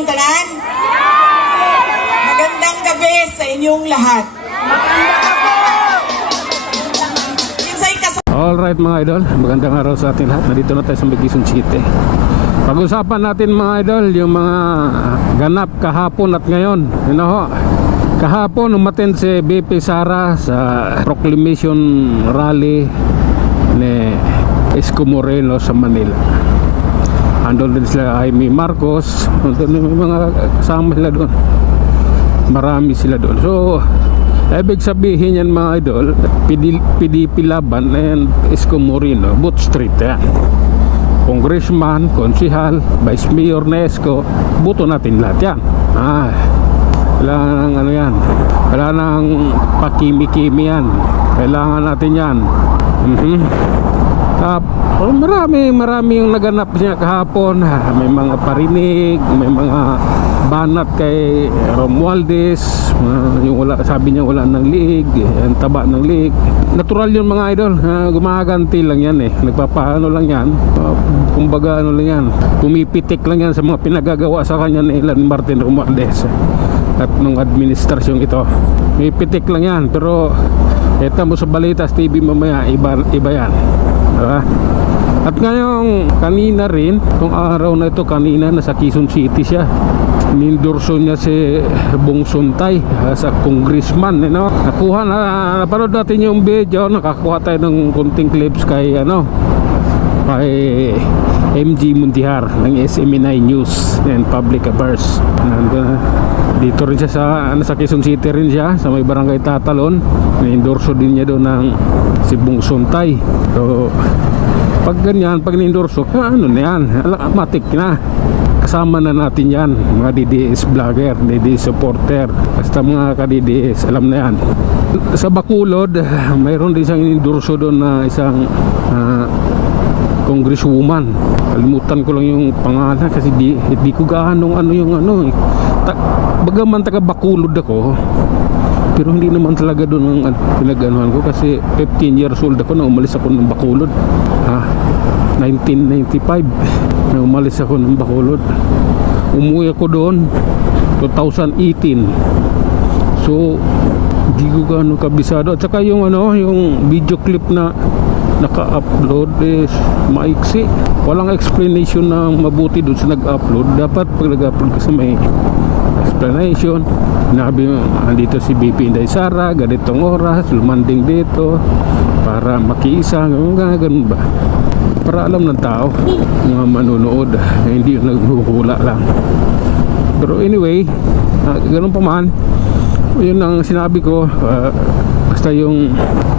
inyong tanan? Magandang gabi sa inyong lahat. Alright mga idol, magandang araw sa ating lahat. Nandito na tayo sa Quezon City. Pag-usapan natin mga idol yung mga ganap kahapon at ngayon. Kahapon umattend si BP Sara sa proclamation rally ni Isko Moreno sa Manila. Andun din sila Jaime Marcos, andun yung mga kasama sila doon. Marami sila doon. So ibig sabihin yan mga idol, PDP laban and Isko Moreno, both street yan. Congressman, konsihal, vice mayor na Isko, buto natin lahat yan. Wala nang ano yan, wala nang pakimi-kimi yan, kailangan natin yan. Marami yung naganap niya kahapon. May mga parinig, may mga banat kay Romualdez, yung wala, sabi niya wala ng liig, ang taba ng liig. Natural yun mga idol, gumaganti lang yan nagpapaano lang yan, kumbaga ano lang yan, pumipitik lang yan sa mga pinagagawa sa kanya ni Martin Romualdez at nung administrasyong ito. May pitik lang yan, pero eto mo sa Balitas TV mamaya, iba yan, diba? At ngayong kanina rin, itong araw na ito kanina, nasa Quezon City siya. Nindorso niya si Bong Suntay sa congressman, nakuha na, napanood natin yung video, nakakuha tayo ng konting clips kay kay MG Mundihar ng SMNI News and Public Affairs. Dito rin siya sa Quezon City rin siya, sa may barangay Tatalon. Nindorso din niya doon ng si Bong Suntay. So pag ganyan, pag nindorso, ano na yan, matik na. Kasama na natin yan, mga DDS vlogger, DDS supporter, basta mga ka-DDS, alam na yan. Sa Bacolod, mayroon din siyang nindorso doon na isang congresswoman. Kalimutan ko lang yung pangalan kasi di ko gaano bagaman taga Bacolod ako, pero hindi naman talaga doon ang pinag-anuhan ko kasi 15 years old ako na umalis ako ng Bacolod. 1995 na umalis ako ng Bacolod. Umuwi ako doon 2018. So hindi ko gaano kabisado. At saka yung yung video clip na naka-upload is maiksi. Walang explanation na mabuti doon sa nag-upload. Dapat pag nag-upload kasi may explanation. Nabi andito si BP Inday Sara, ganitong oras, lumanding dito para makiisa, ganun ba? Para alam ng tao, mga manunood, hindi yung naghuhula lang. Pero anyway, ganun pa man, yun ang sinabi ko, basta yung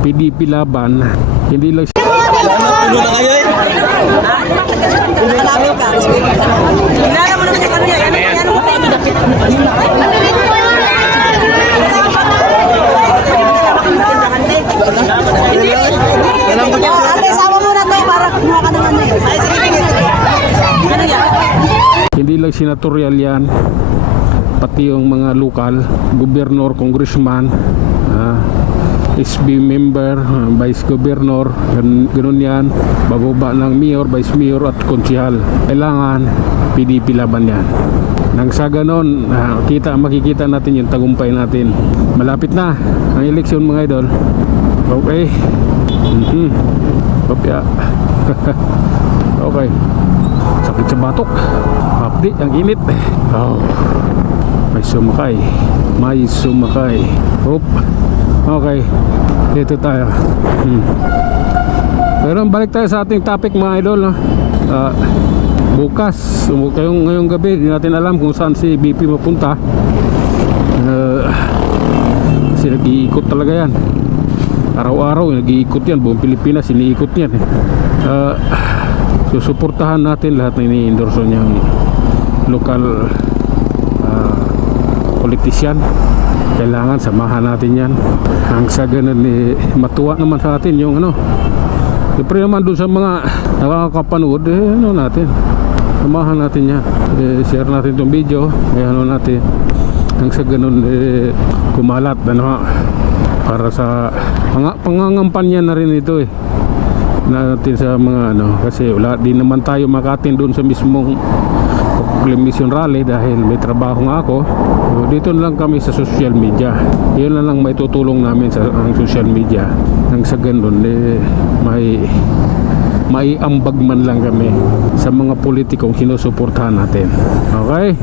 PDP laban, hindi lang Pulo na kayo Malapit ka. Kilala mo naman yung ano yan. Ano mo tayo? Ate, sama mo na tayo para kumuha ka naman na yun. Ay, sige. Ano yan? hindi lang senatorial yan, pati yung mga lokal, gobernador, congressman, SB member, vice governor, ganun yan, bababa ng mayor, vice mayor at konsihal. Kailangan PDP laban yan. Nang sa ganon, makikita natin yung tagumpay natin. Malapit na ang eleksyon mga idol. Okay. Kopya. Okay. Sakit sa batok. Hapdi, ang init. May sumakay. Hop. Okay, dito tayo. Pero balik tayo sa ating topic mga idol, bukas, ngayong gabi, hindi natin alam kung saan si BP mapunta. Kasi nag-iikot talaga yan. Araw-araw nag-iikot yan. Buong Pilipinas iniikot yan. Susuportahan natin lahat na ini-endorso niyang lokal politician. Kailangan samahan natin yan. Ang sa ganun matuwa naman sa atin yung siyempre naman doon sa mga nakakapanood, natin samahan natin yan, share natin itong video, natin ang sa ganun kumalat para sa pangangampanya na rin ito natin sa mga kasi wala din naman tayo makatin doon sa mismong proclamation rally dahil may trabaho nga ako. So, dito na lang kami sa social media. Yun na lang may tutulong namin sa ang social media. Nang sa ganun, may ambag man lang kami sa mga politikong sinusuportahan natin. Okay?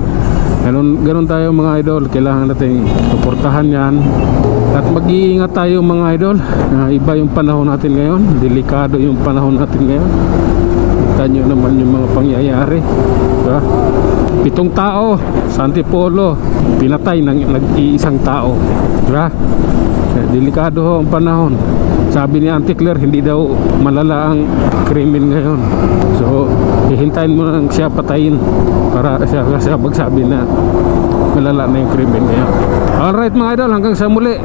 Ganun tayo mga idol. Kailangan natin suportahan yan. At mag-iingat tayo mga idol. Iba yung panahon natin ngayon. Delikado yung panahon natin ngayon. Kita nyo naman yung mga pangyayari. Diba? 7 tao sa Antipolo pinatay ng nag-iisang tao. Diba? Delikado ho ang panahon. Sabi ni Auntie Claire, hindi daw malala ang krimen ngayon. So, hihintayin mo lang siya patayin para siya magsabi na malala na yung krimen ngayon. Alright mga idol, hanggang sa muli.